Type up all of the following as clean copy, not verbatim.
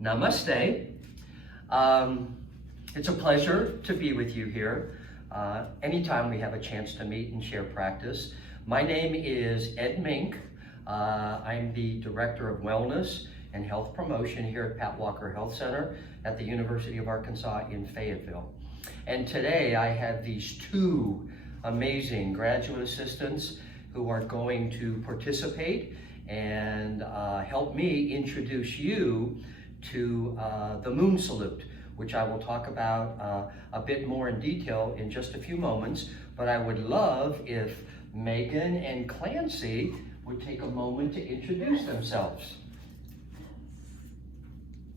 Namaste. It's a pleasure to be with you here. Anytime we have a chance to meet and share practice. My name is Ed Mink. I'm the Director of Wellness and Health Promotion here at Pat Walker Health Center at the University of Arkansas in Fayetteville. And today I have these two amazing graduate assistants who are going to participate and help me introduce you to the moon salute, which I will talk about a bit more in detail in just a few moments. But I would love if Megan and Clancy would take a moment to introduce themselves.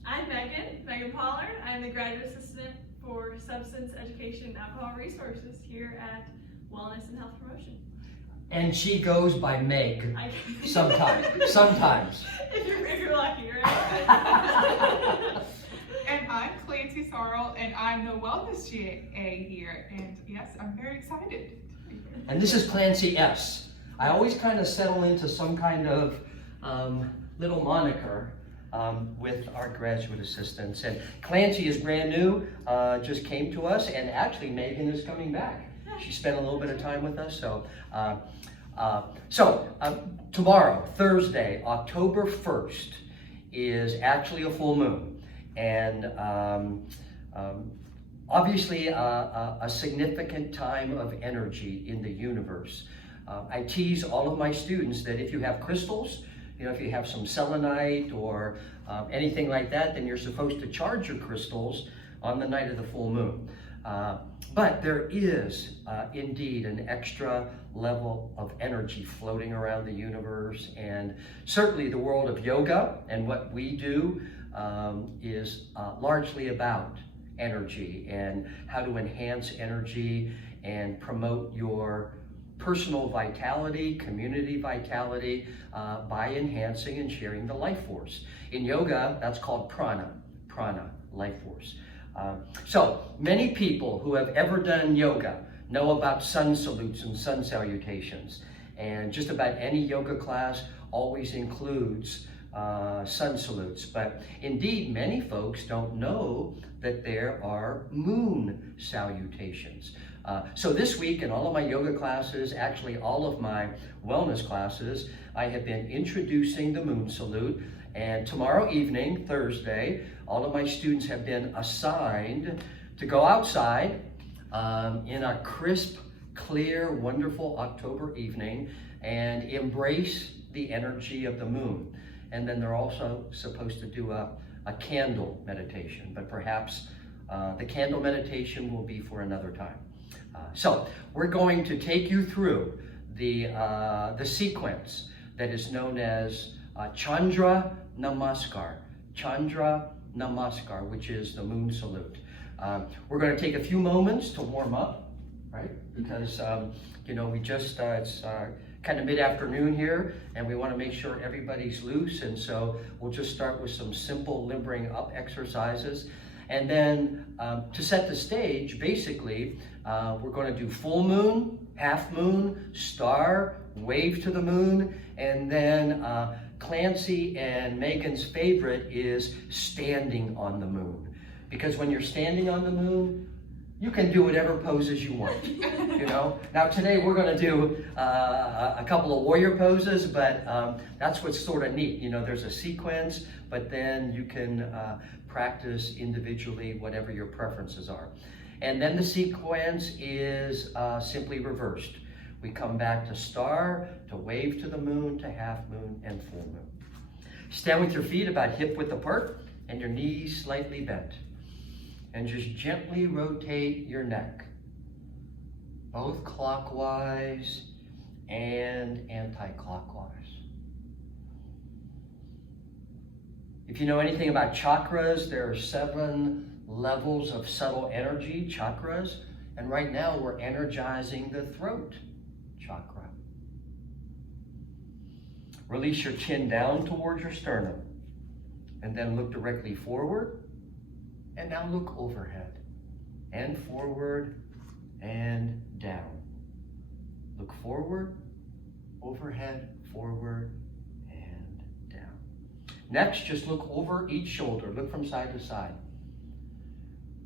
I'm Megan Pollard. I'm the Graduate Assistant for Substance Education and Alcohol Resources here at Wellness and Health Promotion. And she goes by Meg sometimes. If you're lucky, right? And I'm Clancy Sorrell, and I'm the Wellness GA here. And yes, I'm very excited. And this is Clancy S. I always kind of settle into some kind of little moniker with our graduate assistants. And Clancy is brand new, just came to us, and actually Megan is coming back. She spent a little bit of time with us, so tomorrow, Thursday, October 1st, is actually a full moon, and obviously a significant time of energy in the universe. I tease all of my students that if you have crystals, if you have some selenite or anything like that, then you're supposed to charge your crystals on the night of the full moon. But there is indeed an extra level of energy floating around the universe, and certainly the world of yoga and what we do is largely about energy and how to enhance energy and promote your personal vitality, community vitality by enhancing and sharing the life force. In yoga, that's called prana, life force. So many people who have ever done yoga know about sun salutes and sun salutations, and just about any yoga class always includes sun salutes. But indeed, many folks don't know that there are moon salutations. So this week in all of my yoga classes, actually all of my wellness classes, I have been introducing the moon salute. And tomorrow evening, Thursday, all of my students have been assigned to go outside in a crisp, clear, wonderful October evening and embrace the energy of the moon. And then they're also supposed to do a candle meditation, but perhaps the candle meditation will be for another time. So we're going to take you through the sequence that is known as Chandra Namaskar, which is the moon salute. We're going to take a few moments to warm up, right? Because, we just, it's kind of mid-afternoon here, and we want to make sure everybody's loose. And so we'll just start with some simple limbering up exercises. And then to set the stage, basically, we're going to do full moon, half moon, star, wave to the moon, and then Clancy and Megan's favorite is standing on the moon. Because when you're standing on the moon, you can do whatever poses you want, Now today we're going to do a couple of warrior poses, but that's what's sort of neat. There's a sequence, but then you can practice individually whatever your preferences are. And then the sequence is simply reversed. We come back to star, to wave to the moon, to half moon, and full moon. Stand with your feet about hip width apart and your knees slightly bent. And just gently rotate your neck, both clockwise and anti-clockwise. If you know anything about chakras, there are 7 levels of subtle energy, chakras, and right now we're energizing the throat chakra. Release your chin down towards your sternum, and then look directly forward, and now look overhead, and forward, and down. Look forward, overhead, forward, and down. Next, just look over each shoulder. Look from side to side.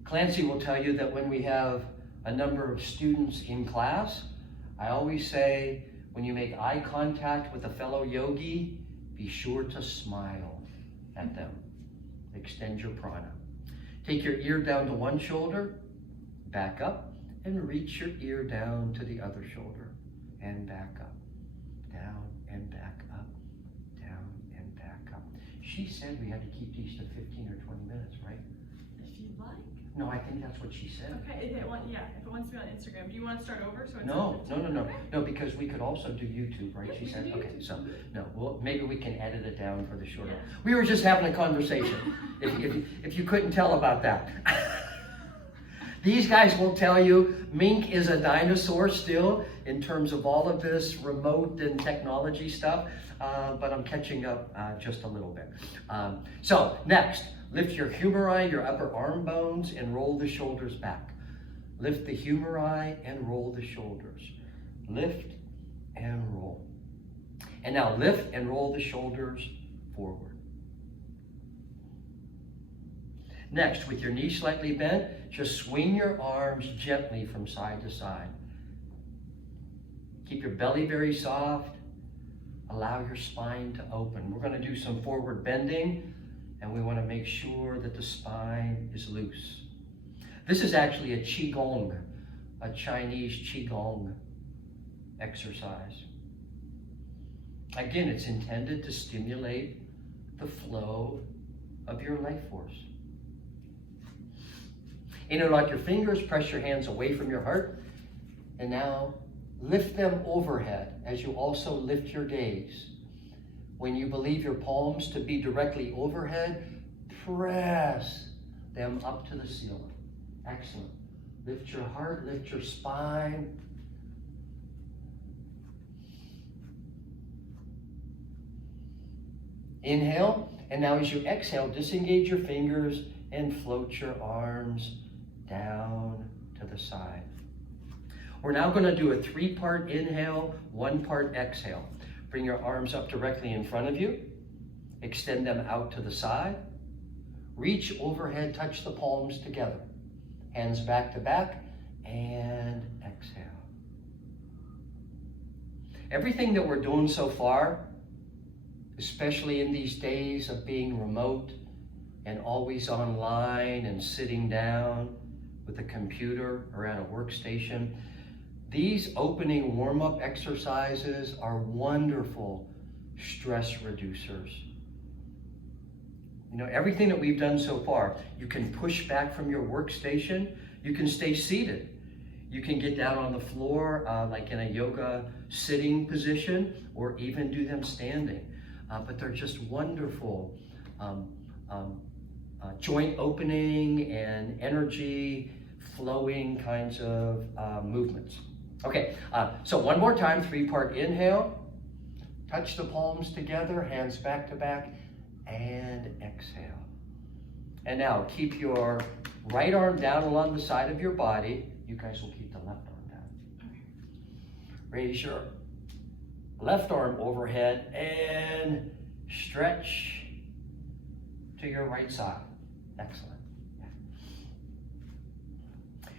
Clancy will tell you that when we have a number of students in class, I always say, when you make eye contact with a fellow yogi, be sure to smile at them. Extend your prana. Take your ear down to one shoulder, back up, and reach your ear down to the other shoulder, and back up, down and back up, down and back up. She said we had to keep these to 15 or 20 minutes, right? If you'd like. No, I think that's what she said. Okay, if it wants to be on Instagram. Do you want to start over? So it's No, on 15? Okay. no, because we could also do YouTube, right? Yeah, She we said, can do okay, YouTube. so, no, well, maybe we can edit it down for the shorter. Yeah. We were just having a conversation, if you couldn't tell about that. These guys will tell you Mink is a dinosaur still in terms of all of this remote and technology stuff, but I'm catching up just a little bit. So next, lift your humeri, your upper arm bones, and roll the shoulders back. Lift the humeri and roll the shoulders. Lift and roll. And now lift and roll the shoulders forward. Next, with your knees slightly bent, just swing your arms gently from side to side. Keep your belly very soft. Allow your spine to open. We're going to do some forward bending, and we want to make sure that the spine is loose. This is actually a Qigong, a Chinese Qigong exercise. Again, it's intended to stimulate the flow of your life force. Interlock your fingers, press your hands away from your heart, and now lift them overhead as you also lift your gaze. When you believe your palms to be directly overhead, press them up to the ceiling. Excellent. Lift your heart, lift your spine. Inhale, and now as you exhale, disengage your fingers and float your arms down to the side. We're now going to do a 3-part inhale, 1-part exhale. Bring your arms up directly in front of you. Extend them out to the side. Reach overhead, touch the palms together. Hands back to back, and exhale. Everything that we're doing so far, especially in these days of being remote and always online and sitting down with a computer or at a workstation, these opening warm-up exercises are wonderful stress reducers. You know, everything that we've done so far, you can push back from your workstation, you can stay seated. You can get down on the floor like in a yoga sitting position, or even do them standing. But they're just wonderful joint opening and energy flowing kinds of movements. Okay, so one more time, 3-part inhale. Touch the palms together, hands back to back, and exhale. And now keep your right arm down along the side of your body. You guys will keep the left arm down. Raise your left arm overhead and stretch to your right side. Excellent.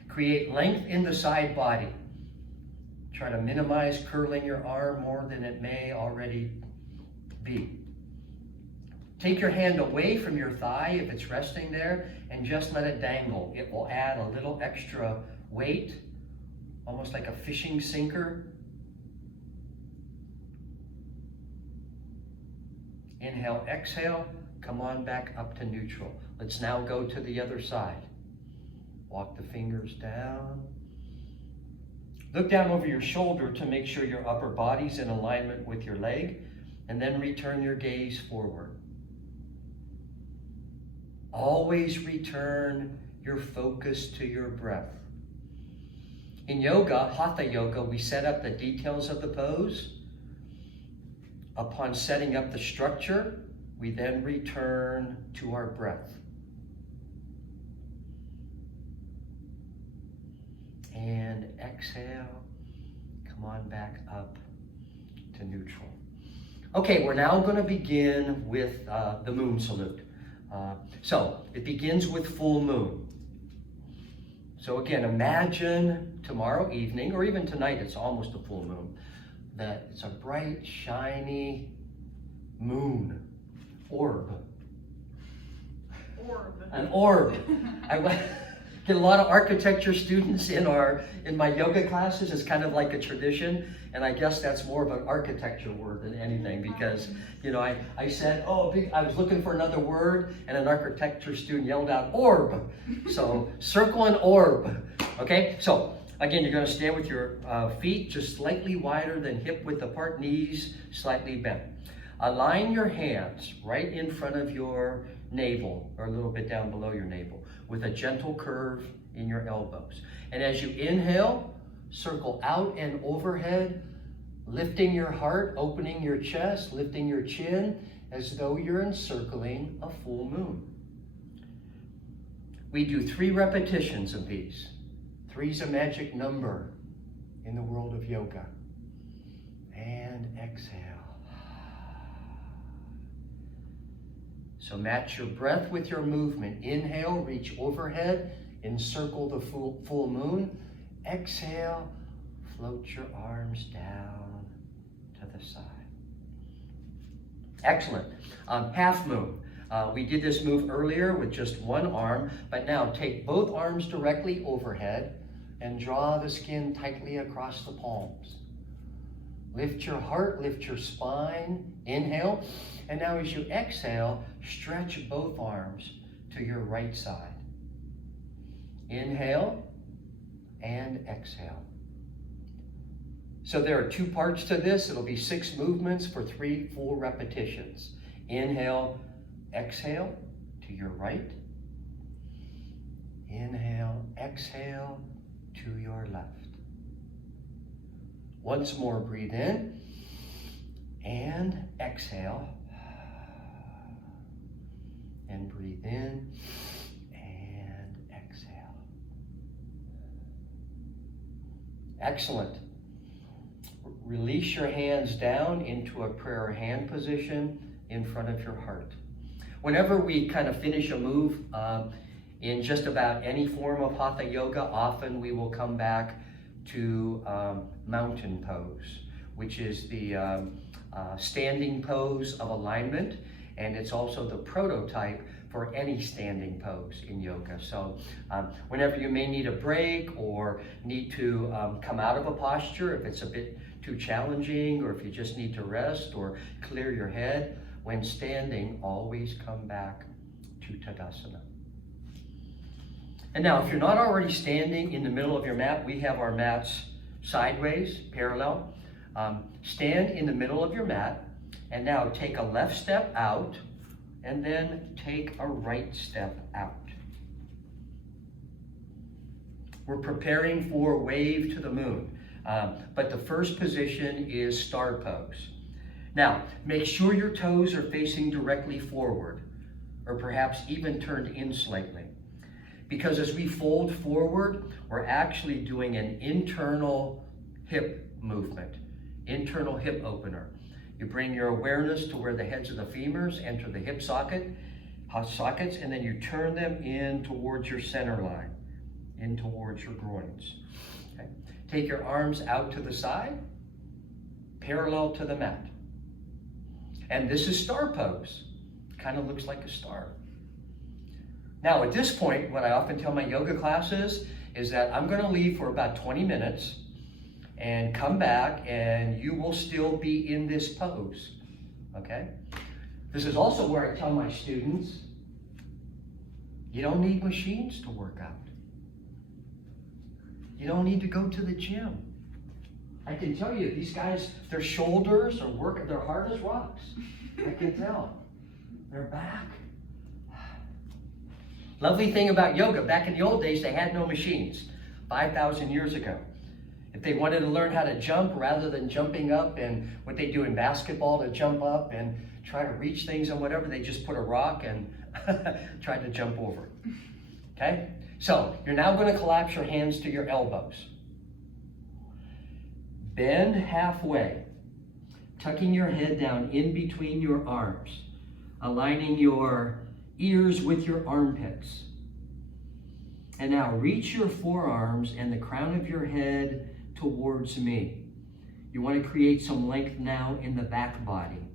Create length in the side body. Try to minimize curling your arm more than it may already be. Take your hand away from your thigh if it's resting there and just let it dangle. It will add a little extra weight, almost like a fishing sinker. Inhale, exhale, come on back up to neutral. Let's now go to the other side. Walk the fingers down. Look down over your shoulder to make sure your upper body's in alignment with your leg, and then return your gaze forward. Always return your focus to your breath. In yoga, Hatha yoga, we set up the details of the pose. Upon setting up the structure, we then return to our breath. And exhale, come on back up to neutral. Okay, we're now going to begin with the moon salute. So it begins with full moon. So again, imagine tomorrow evening, or even tonight, it's almost a full moon, that it's a bright, shiny moon, orb. An orb. Get a lot of architecture students in my yoga classes. It's kind of like a tradition, and I guess that's more of an architecture word than anything, because I said, I was looking for another word, and an architecture student yelled out orb. So circle an orb. Okay, so again, you're going to stand with your feet just slightly wider than hip width apart, knees slightly bent. Align your hands right in front of your navel, or a little bit down below your navel, with a gentle curve in your elbows. And as you inhale, circle out and overhead, lifting your heart, opening your chest, lifting your chin, as though you're encircling a full moon. We do 3 repetitions of these. 3 is a magic number in the world of yoga. And exhale. So match your breath with your movement. Inhale, reach overhead, encircle the full moon. Exhale, float your arms down to the side. Excellent. Half moon. We did this move earlier with just one arm, but now take both arms directly overhead and draw the skin tightly across the palms. Lift your heart, lift your spine. Inhale. And now as you exhale, stretch both arms to your right side. Inhale and exhale. So there are 2 parts to this. It'll be 6 movements for 3 full repetitions. Inhale, exhale to your right. Inhale, exhale to your left. Once more, breathe in and exhale. And breathe in and exhale. Excellent. Release your hands down into a prayer hand position in front of your heart. Whenever we kind of finish a move in just about any form of Hatha Yoga, often we will come back to mountain pose, which is the standing pose of alignment. And it's also the prototype for any standing pose in yoga. So whenever you may need a break or need to come out of a posture, if it's a bit too challenging, or if you just need to rest or clear your head, when standing, always come back to Tadasana. And now, if you're not already standing in the middle of your mat, we have our mats sideways, parallel. Stand in the middle of your mat. And now take a left step out, and then take a right step out. We're preparing for wave to the moon, but the first position is star pose. Now, make sure your toes are facing directly forward, or perhaps even turned in slightly. Because as we fold forward, we're actually doing an internal hip movement, internal hip opener. You bring your awareness to where the heads of the femurs enter the hip sockets, and then you turn them in towards your center line, in towards your groins. Okay. Take your arms out to the side, parallel to the mat. And this is star pose. Kind of looks like a star. Now at this point, what I often tell my yoga classes is that I'm going to leave for about 20 minutes and come back, and you will still be in this pose, okay? This is also where I tell my students, you don't need machines to work out. You don't need to go to the gym. I can tell you, these guys, their shoulders are working, they're hard as rocks. I can tell. Their back. Lovely thing about yoga, back in the old days, they had no machines, 5,000 years ago. If they wanted to learn how to jump rather than jumping up and what they do in basketball to jump up and try to reach things and whatever, they just put a rock and try to jump over. Okay? So you're now going to collapse your hands to your elbows. Bend halfway. tucking your head down in between your arms, aligning your ears with your armpits. And now reach your forearms and the crown of your head towards me. You want to create some length now in the back body.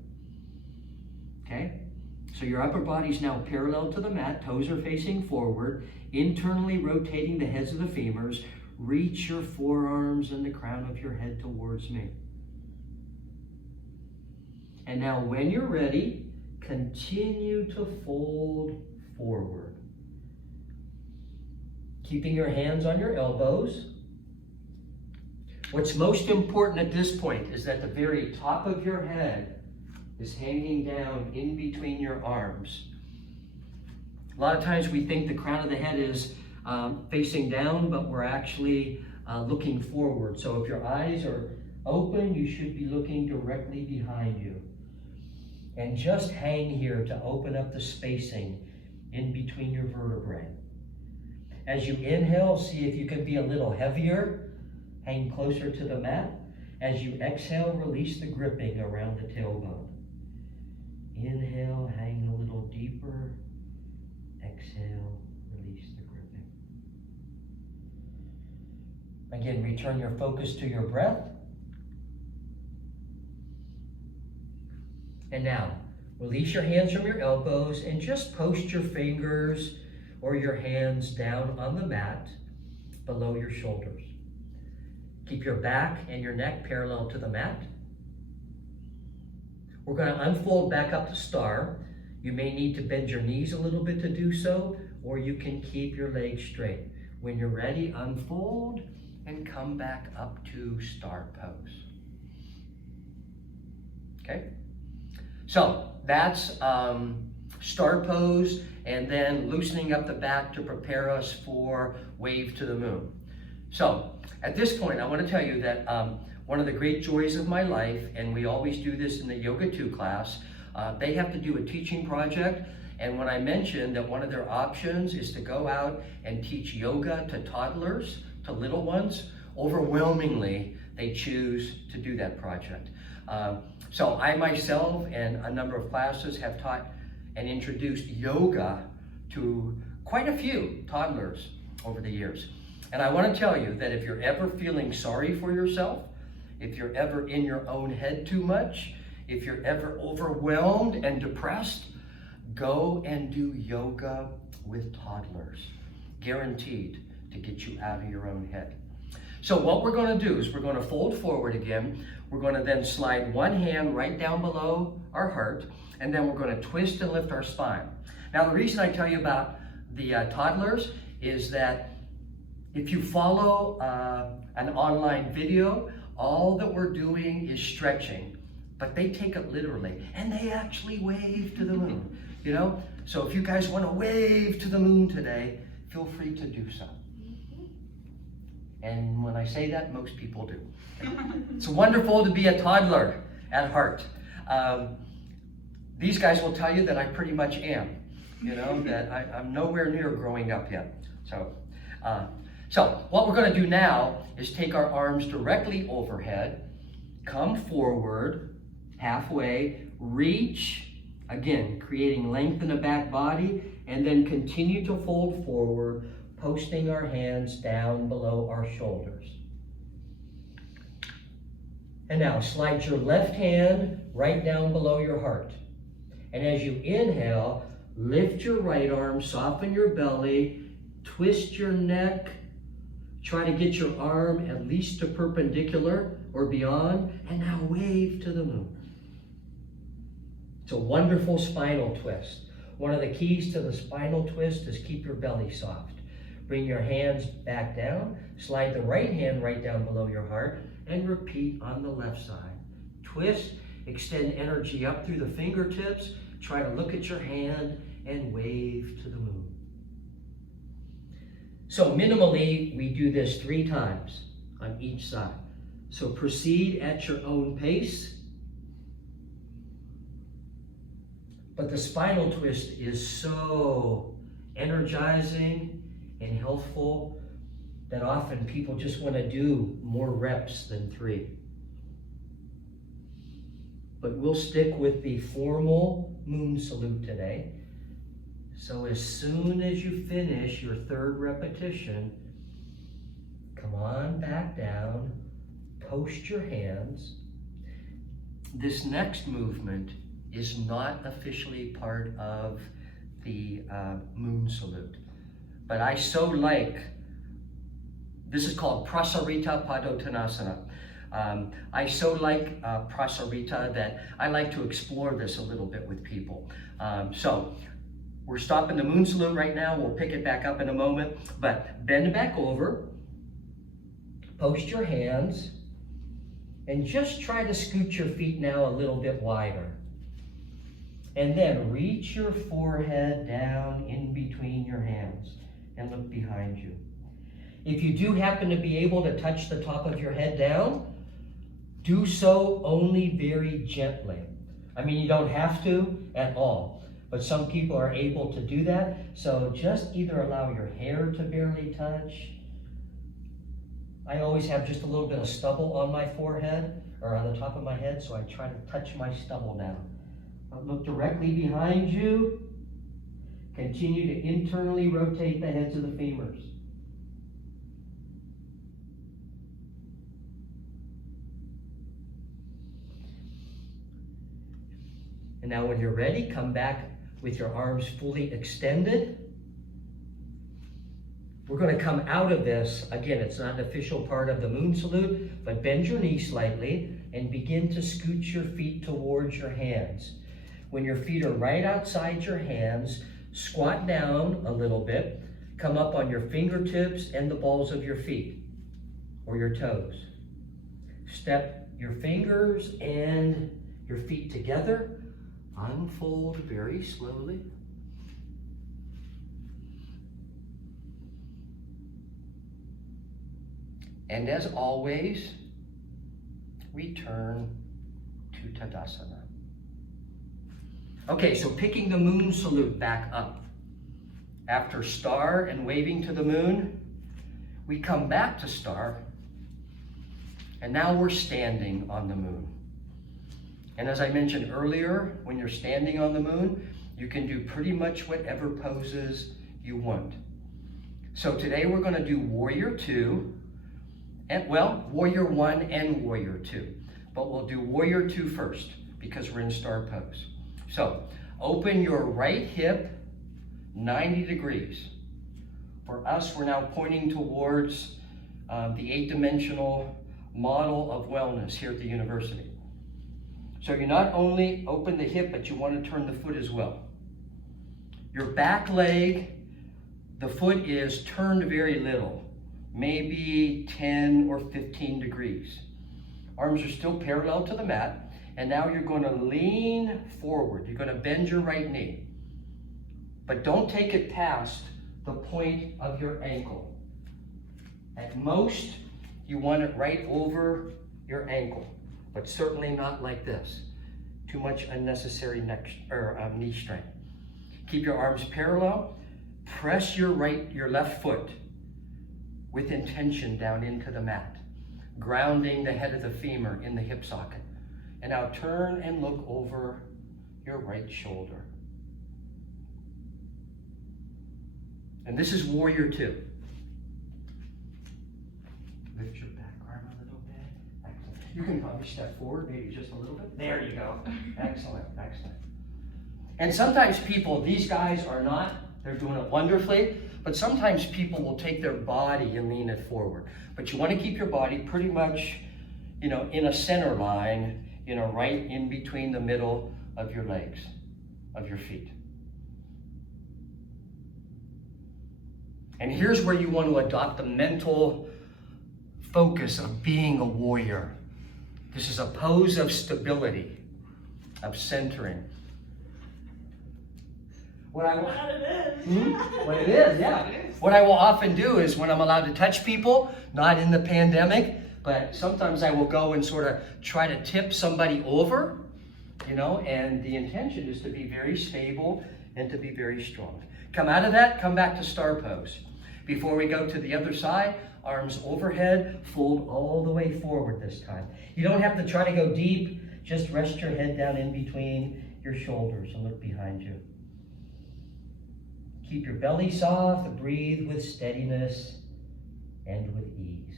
Okay? So your upper body's now parallel to the mat, toes are facing forward, internally rotating the heads of the femurs. Reach your forearms and the crown of your head towards me. And now when you're ready, continue to fold forward. Keeping your hands on your elbows. What's most important at this point is that the very top of your head is hanging down in between your arms. A lot of times we think the crown of the head is facing down, but we're actually looking forward. So if your eyes are open, you should be looking directly behind you. And just hang here to open up the spacing in between your vertebrae. As you inhale, see if you can be a little heavier, hang closer to the mat. As you exhale, release the gripping around the tailbone. Inhale, hang a little deeper. Exhale, release the gripping. Again, return your focus to your breath. And now, release your hands from your elbows and just post your fingers or your hands down on the mat below your shoulders. Keep your back and your neck parallel to the mat. We're going to unfold back up to star. You may need to bend your knees a little bit to do so, or you can keep your legs straight. When you're ready, unfold and come back up to star pose. Okay? So that's star pose, and then loosening up the back to prepare us for wave to the moon. So at this point, I want to tell you that one of the great joys of my life, and we always do this in the Yoga 2 class, they have to do a teaching project. And when I mentioned that one of their options is to go out and teach yoga to toddlers, to little ones, overwhelmingly, they choose to do that project. So I myself and a number of classes have taught and introduced yoga to quite a few toddlers over the years. And I want to tell you that if you're ever feeling sorry for yourself, if you're ever in your own head too much, if you're ever overwhelmed and depressed, go and do yoga with toddlers. Guaranteed to get you out of your own head. So what we're going to do is we're going to fold forward again. We're going to then slide one hand right down below our heart, and then we're going to twist and lift our spine. Now the reason I tell you about the toddlers is that if you follow an online video, all that we're doing is stretching, but they take it literally, and they actually wave to the moon, you know? So if you guys want to wave to the moon today, feel free to do so. And when I say that, most people do. It's wonderful to be a toddler at heart. These guys will tell you that I pretty much am, you know, that I'm nowhere near growing up yet. So what we're going to do now is take our arms directly overhead, come forward halfway, reach, again, creating length in the back body, and then continue to fold forward, posting our hands down below our shoulders. And now slide your left hand right down below your heart. And as you inhale, lift your right arm, soften your belly, twist your neck, try to get your arm at least to perpendicular or beyond, and now wave to the moon. It's a wonderful spinal twist. One of the keys to the spinal twist is keep your belly soft. Bring your hands back down, slide the right hand right down below your heart, and repeat on the left side. Twist, extend energy up through the fingertips, try to look at your hand, and wave to the moon. So minimally, we do this 3 times on each side. So proceed at your own pace. But the spinal twist is so energizing and healthful that often people just want to do more reps than 3. but we'll stick with the formal moon salute today. So as soon as you finish your third repetition, come on back down, post your hands. This next movement is not officially part of the moon salute, but I so like, this is called Prasarita Padottanasana. I so like Prasarita that I like to explore this a little bit with people. So we're stopping the moon salute right now. We'll pick it back up in a moment, but bend back over, post your hands, and just try to scoot your feet now a little bit wider. And then reach your forehead down in between your hands and look behind you. If you do happen to be able to touch the top of your head down, do so only very gently. I mean, you don't have to at all, but some people are able to do that. So just either allow your hair to barely touch. I always have just a little bit of stubble on my forehead or on the top of my head, so I try to touch my stubble now. Look directly behind you. Continue to internally rotate the heads of the femurs. And now when you're ready, come back with your arms fully extended. We're going to come out of this. Again, it's not an official part of the moon salute, but bend your knee slightly and begin to scoot your feet towards your hands. When your feet are right outside your hands, squat down a little bit, come up on your fingertips and the balls of your feet or your toes. Step your fingers and your feet together. Unfold very slowly. And as always, return to Tadasana. Okay, so picking the moon salute back up. After star and waving to the moon, we come back to star, and now we're standing on the moon. And as I mentioned earlier, when you're standing on the moon, you can do pretty much whatever poses you want. So today we're going to do Warrior 2, and well, Warrior 1 and Warrior 2. But we'll do Warrior 2 first because we're in star pose. So open your right hip 90 degrees. For us, we're now pointing towards the 8-dimensional model of wellness here at the university. So you not only open the hip, but you want to turn the foot as well. Your back leg, the foot is turned very little, maybe 10 or 15 degrees. Arms are still parallel to the mat. And now you're going to lean forward. You're going to bend your right knee. But don't take it past the point of your ankle. At most, you want it right over your ankle, but certainly not like this. Too much unnecessary knee strain. Keep your arms parallel. Press your left foot with intention down into the mat, grounding the head of the femur in the hip socket. And now turn and look over your right shoulder. And this is Warrior 2. Lift your back arm a little bit. Excellent. You can probably step forward, maybe just a little bit. There you go. Excellent, excellent. And sometimes people, these guys are not, they're doing it wonderfully, but sometimes people will take their body and lean it forward. But you want to keep your body pretty much, in a center line, right in between the middle of your legs, of your feet. And here's where you want to adopt the mental focus of being a warrior. This is a pose of stability, of centering. What it is, yeah. What I will often do is when I'm allowed to touch people, not in the pandemic, but sometimes I will go and sort of try to tip somebody over, and the intention is to be very stable and to be very strong. Come out of that, come back to star pose. Before we go to the other side, arms overhead, fold all the way forward this time. You don't have to try to go deep, just rest your head down in between your shoulders and look behind you. Keep your belly soft, breathe with steadiness and with ease.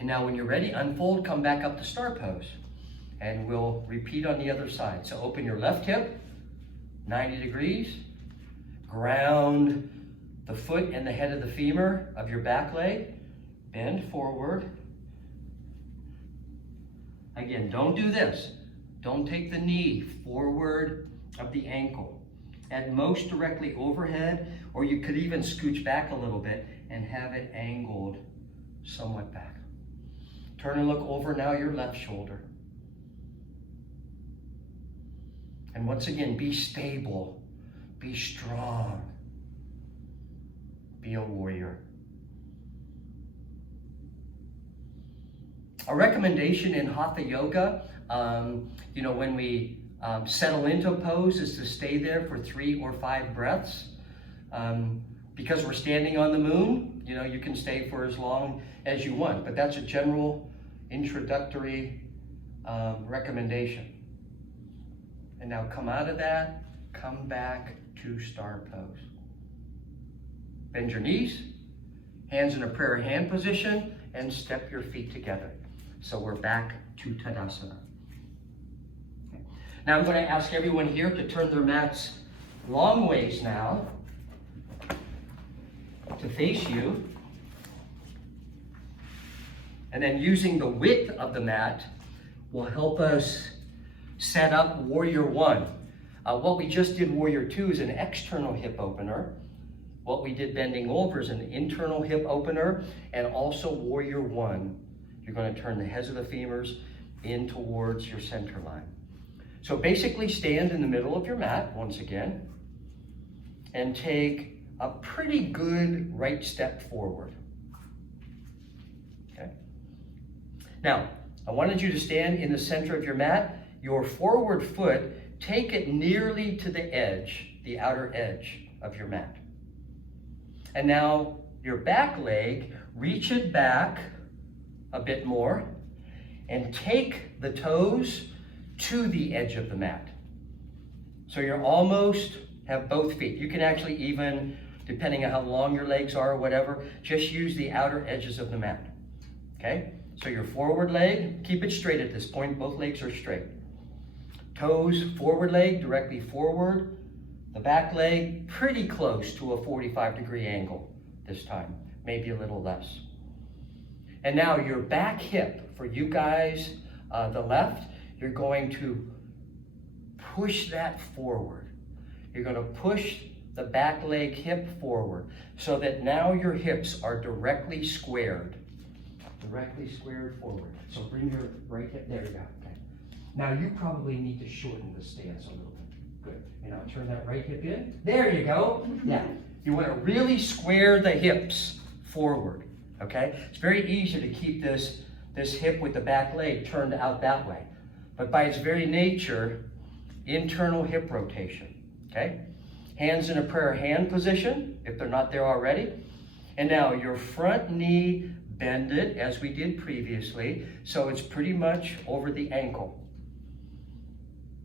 And now when you're ready, unfold, come back up to star pose. And we'll repeat on the other side. So open your left hip, 90 degrees. Ground the foot and the head of the femur of your back leg. Bend forward. Again, don't do this. Don't take the knee forward of the ankle. At most directly overhead, or you could even scooch back a little bit and have it angled somewhat back. Turn and look over now your left shoulder. And once again, be stable, be strong, be a warrior. A recommendation in Hatha Yoga, when we settle into a pose, is to stay there for 3 or 5 breaths. Because we're standing on the moon, you can stay for as long as you want, but that's a general introductory recommendation. And now come out of that, come back to star pose. Bend your knees, hands in a prayer hand position, and step your feet together. So we're back to Tadasana. Okay. Now I'm going to ask everyone here to turn their mats long ways now to face you. And then using the width of the mat will help us set up Warrior 1. What we just did, Warrior 2, is an external hip opener. What we did bending over is an internal hip opener, and also Warrior 1. You're going to turn the heads of the femurs in towards your center line. So basically stand in the middle of your mat once again and take a pretty good right step forward. Okay. Now, I wanted you to stand in the center of your mat. Your forward foot, take it nearly to the edge, the outer edge of your mat. And now your back leg, reach it back a bit more and take the toes to the edge of the mat. So you're almost have both feet. You can actually even, depending on how long your legs are or whatever, just use the outer edges of the mat. Okay? So your forward leg, keep it straight at this point. Both legs are straight. Toes, forward leg directly forward. The back leg pretty close to a 45-degree angle this time, maybe a little less. And now your back hip, for you guys, the left, you're going to push that forward. You're going to push the back leg hip forward so that now your hips are directly squared forward. So bring your right hip, there you go, okay. Now you probably need to shorten the stance a little bit. Good. And now turn that right hip in. There you go. Yeah. You want to really square the hips forward. Okay? It's very easy to keep this hip with the back leg turned out that way. But by its very nature, internal hip rotation. Okay? Hands in a prayer hand position, if they're not there already. And now your front knee bended as we did previously, so it's pretty much over the ankle.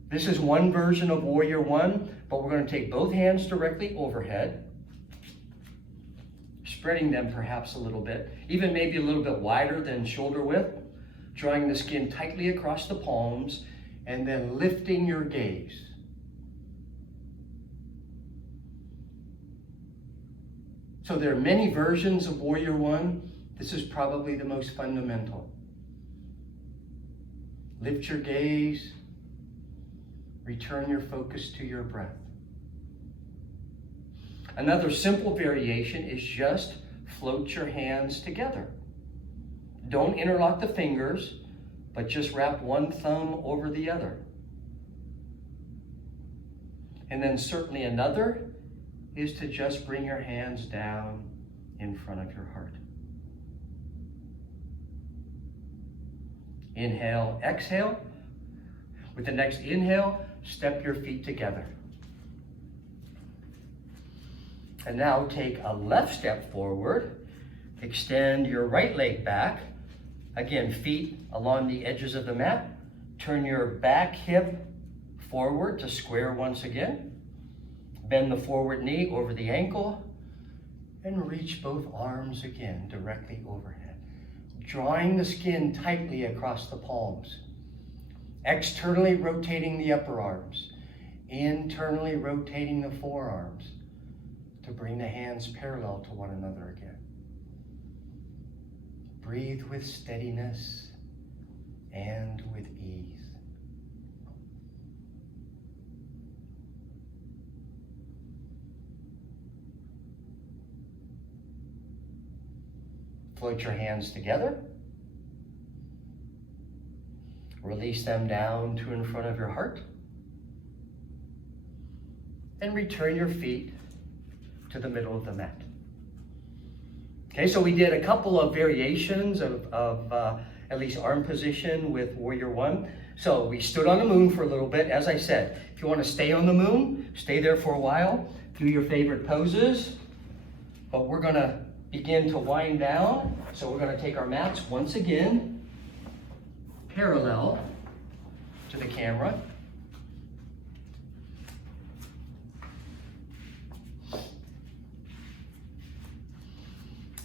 This is one version of Warrior 1, but we're going to take both hands directly overhead, spreading them perhaps a little bit, even maybe a little bit wider than shoulder width, drawing the skin tightly across the palms, and then lifting your gaze. So there are many versions of Warrior 1. This is probably the most fundamental. Lift your gaze. Return your focus to your breath. Another simple variation is just float your hands together. Don't interlock the fingers, but just wrap one thumb over the other. And then certainly another is to just bring your hands down in front of your heart. Inhale, exhale. With the next inhale, step your feet together. And now take a left step forward. Extend your right leg back. Again, feet along the edges of the mat. Turn your back hip forward to square once again. Bend the forward knee over the ankle and reach both arms again directly overhead. Drawing the skin tightly across the palms. Externally rotating the upper arms. Internally rotating the forearms to bring the hands parallel to one another again. Breathe with steadiness and with ease. Float your hands together. Release them down to in front of your heart. And return your feet to the middle of the mat. Okay, so we did a couple of variations of at least arm position with Warrior One. So we stood on the moon for a little bit. As I said, if you want to stay on the moon, stay there for a while. Do your favorite poses. But we're going to begin to wind down. So we're going to take our mats once again, parallel to the camera.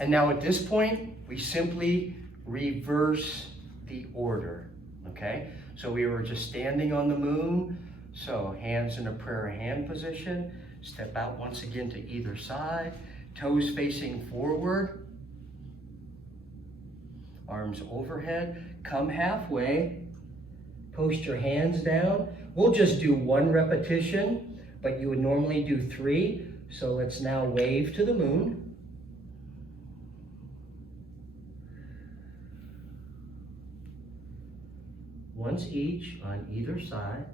And now at this point, we simply reverse the order, okay? So we were just standing on the moon, so hands in a prayer hand position, step out once again to either side, toes facing forward, arms overhead, come halfway, post your hands down. We'll just do one repetition, but you would normally do 3, so let's now wave to the moon. Once each on either side.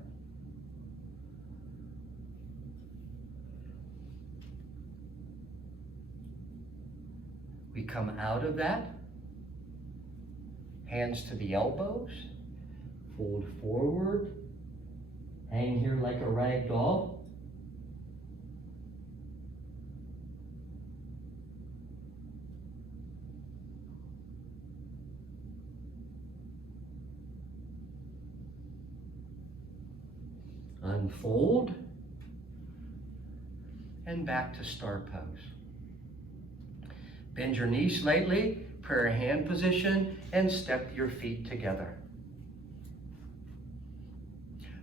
We come out of that. Hands to the elbows. Fold forward. Hang here like a rag doll. Unfold, and back to star pose. Bend your knees slightly, prayer hand position, and step your feet together.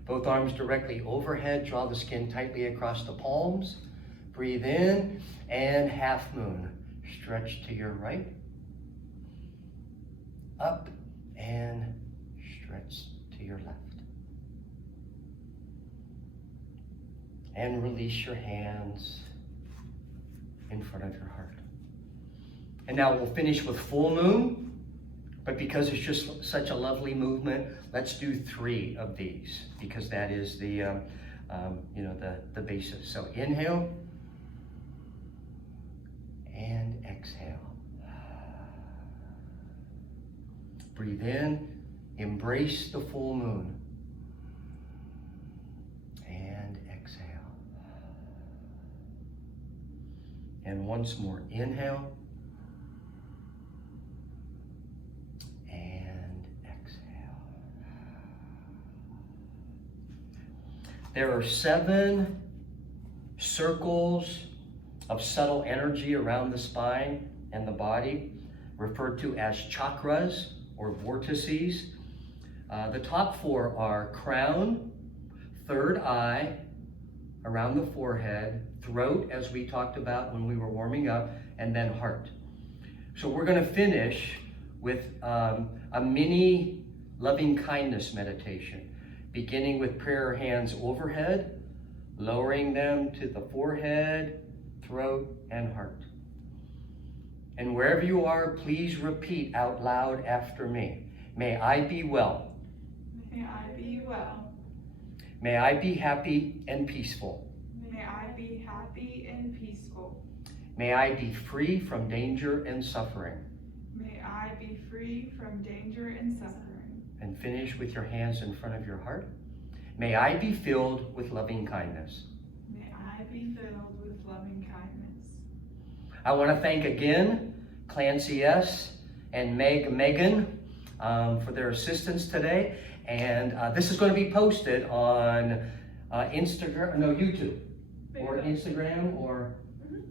Both arms directly overhead, draw the skin tightly across the palms. Breathe in, and half moon. Stretch to your right. Up, and stretch to your left. And release your hands in front of your heart. And now we'll finish with full moon, but because it's just such a lovely movement, let's do 3 of these because that is the the basis. So inhale and exhale. Breathe in, embrace the full moon. And once more, inhale and exhale. There are 7 circles of subtle energy around the spine and the body, referred to as chakras or vortices. The top 4 are crown, third eye, around the forehead, throat, as we talked about when we were warming up, and then heart. So we're going to finish with a mini loving kindness meditation, beginning with prayer hands overhead, lowering them to the forehead, throat, and heart. And wherever you are, please repeat out loud after me. May I be well. May I be well. May I be happy and peaceful. May I be happy and peaceful. May I be free from danger and suffering. May I be free from danger and suffering. And finish with your hands in front of your heart. May I be filled with loving kindness. May I be filled with loving kindness. I want to thank again Clancy S. and Megan for their assistance today. And this is going to be posted on YouTube or Instagram, or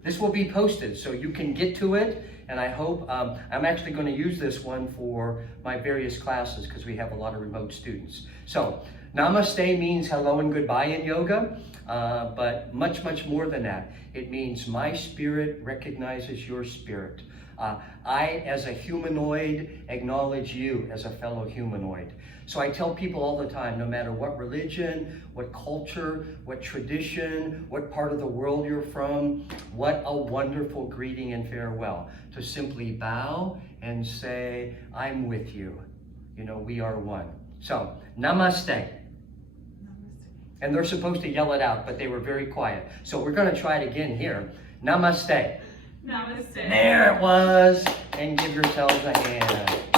this will be posted so you can get to it. And I hope, I'm actually going to use this one for my various classes because we have a lot of remote students. So namaste means hello and goodbye in yoga, but much, much more than that. It means my spirit recognizes your spirit. I, as a humanoid, acknowledge you as a fellow humanoid. So I tell people all the time, no matter what religion, what culture, what tradition, what part of the world you're from, what a wonderful greeting and farewell. To simply bow and say, I'm with you. You know, we are one. So, namaste. And they're supposed to yell it out, but they were very quiet. So we're going to try it again here. Namaste. Namaste. There it was. And give yourselves a hand.